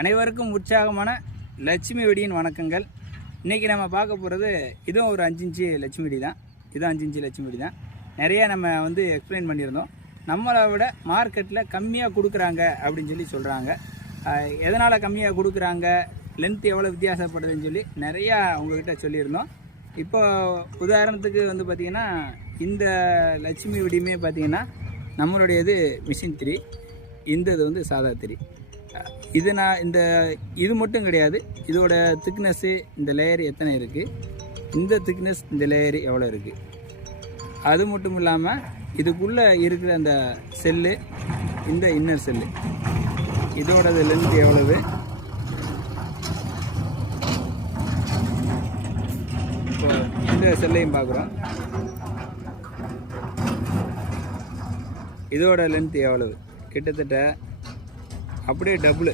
அனைவருக்கும் உற்சாகமான லட்சுமி வெடியின் வணக்கங்கள். இன்றைக்கி நம்ம பார்க்க போகிறது இதுவும் ஒரு 5 இன்ச்சு லட்சுமி வெடி தான். இதுவும் 5 இன்ச்சு லட்சுமி வெடி தான். நிறையா நம்ம எக்ஸ்பிளைன் பண்ணியிருந்தோம். நம்மளை விட மார்க்கெட்டில் கம்மியாக கொடுக்குறாங்க அப்படின்னு சொல்லி சொல்கிறாங்க. எதனால் கம்மியாக கொடுக்குறாங்க, லென்த் எவ்வளோ வித்தியாசப்படுதுன்னு சொல்லி நிறையா உங்கள்கிட்ட சொல்லியிருந்தோம். இப்போ உதாரணத்துக்கு பார்த்திங்கன்னா இந்த லட்சுமி வெடியுமே பார்த்திங்கன்னா நம்மளுடையது மிஷின் 3, இந்த இது சாதா 3. இது மட்டும் கிடையாது, இதோட திக்னஸ்ஸு இந்த லேயர் எத்தனை இருக்குது, இந்த திக்னஸ் இந்த லேயர் எவ்வளோ இருக்குது, அது மட்டும் இல்லாமல் இதுக்குள்ளே இருக்கிற அந்த செல்லு, இந்த இன்னர் செல்லு இதோடது லென்த் எவ்வளவு, இப்போ இந்த செல்லையும் பார்க்குறோம், இதோட லென்த் எவ்வளவு, கிட்டத்தட்ட அப்படியே டபுள்.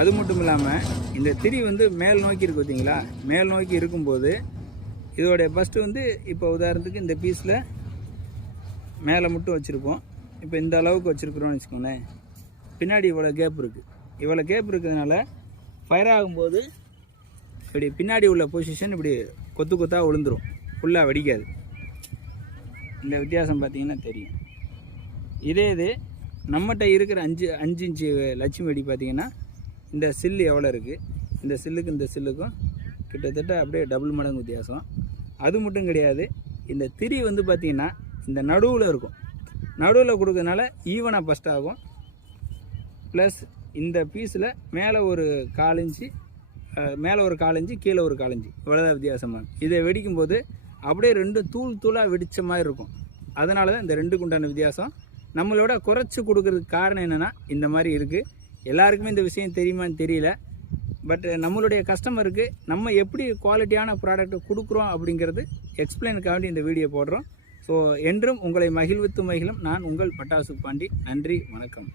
அது மட்டும் இல்லாமல் இந்த திரி மேல் நோக்கி இருக்குது பார்த்தீங்களா, மேல் நோக்கி இருக்கும்போது இதோடைய ஃபஸ்ட்டு இப்போ உதாரணத்துக்கு இந்த பீஸில் மேலே மட்டும் வச்சுருப்போம். இப்போ இந்த அளவுக்கு வச்சுருக்குறோன்னு வச்சுக்கோங்களேன். பின்னாடி இவ்வளோ கேப் இருக்குது. இவ்வளோ கேப் இருக்கிறதுனால ஃபயர் ஆகும்போது இப்படி பின்னாடி உள்ள பொசிஷன் இப்படி கொத்து கொத்தாக விழுந்துடும், ஃபுல்லாக வெடிக்காது. இந்த வித்தியாசம் பார்த்திங்கன்னா தெரியும். இது நம்மகிட்ட இருக்கிற 5 இன்ச்சு லட்சுமி வெடி பார்த்திங்கன்னா இந்த சில்லு எவ்வளோ இருக்குது, இந்த சில்லுக்கு இந்த சில்லுக்கும் கிட்டத்தட்ட அப்படியே டபுள் மடங்கு வித்தியாசம். அது மட்டும் கிடையாது, இந்த திரி பார்த்திங்கன்னா இந்த நடுவில் இருக்கும். நடுவில் கொடுக்கறதுனால ஈவனாக ஃபஸ்ட் ஆகும். ப்ளஸ் இந்த பீஸில் மேலே ஒரு 4 இன்ச்சு, மேலே ஒரு 4 இன்ச்சு, கீழே ஒரு 4 இன்ச்சு, இவ்வளோதான் வித்தியாசமாக. இதை வெடிக்கும்போது அப்படியே ரெண்டும் தூளாக வெடித்த மாதிரி இருக்கும். அதனால தான் இந்த ரெண்டுக்கு உண்டான வித்தியாசம். நம்மளோட குறைச்சி கொடுக்கறதுக்கு காரணம் என்னென்னா இந்த மாதிரி இருக்குது. எல்லாருக்குமே இந்த விஷயம் தெரியுமான்னு தெரியல. பட் நம்மளுடைய கஸ்டமருக்கு நம்ம எப்படி குவாலிட்டியான ப்ராடக்ட்டை கொடுக்குறோம் அப்படிங்கிறது எக்ஸ்பிளைனுக்காண்டி இந்த வீடியோ போடுறோம். ஸோ என்றும் உங்களை மகிழ்வித்து மகிழும் நான் உங்கள் பட்டாசு பாண்டி. நன்றி, வணக்கம்.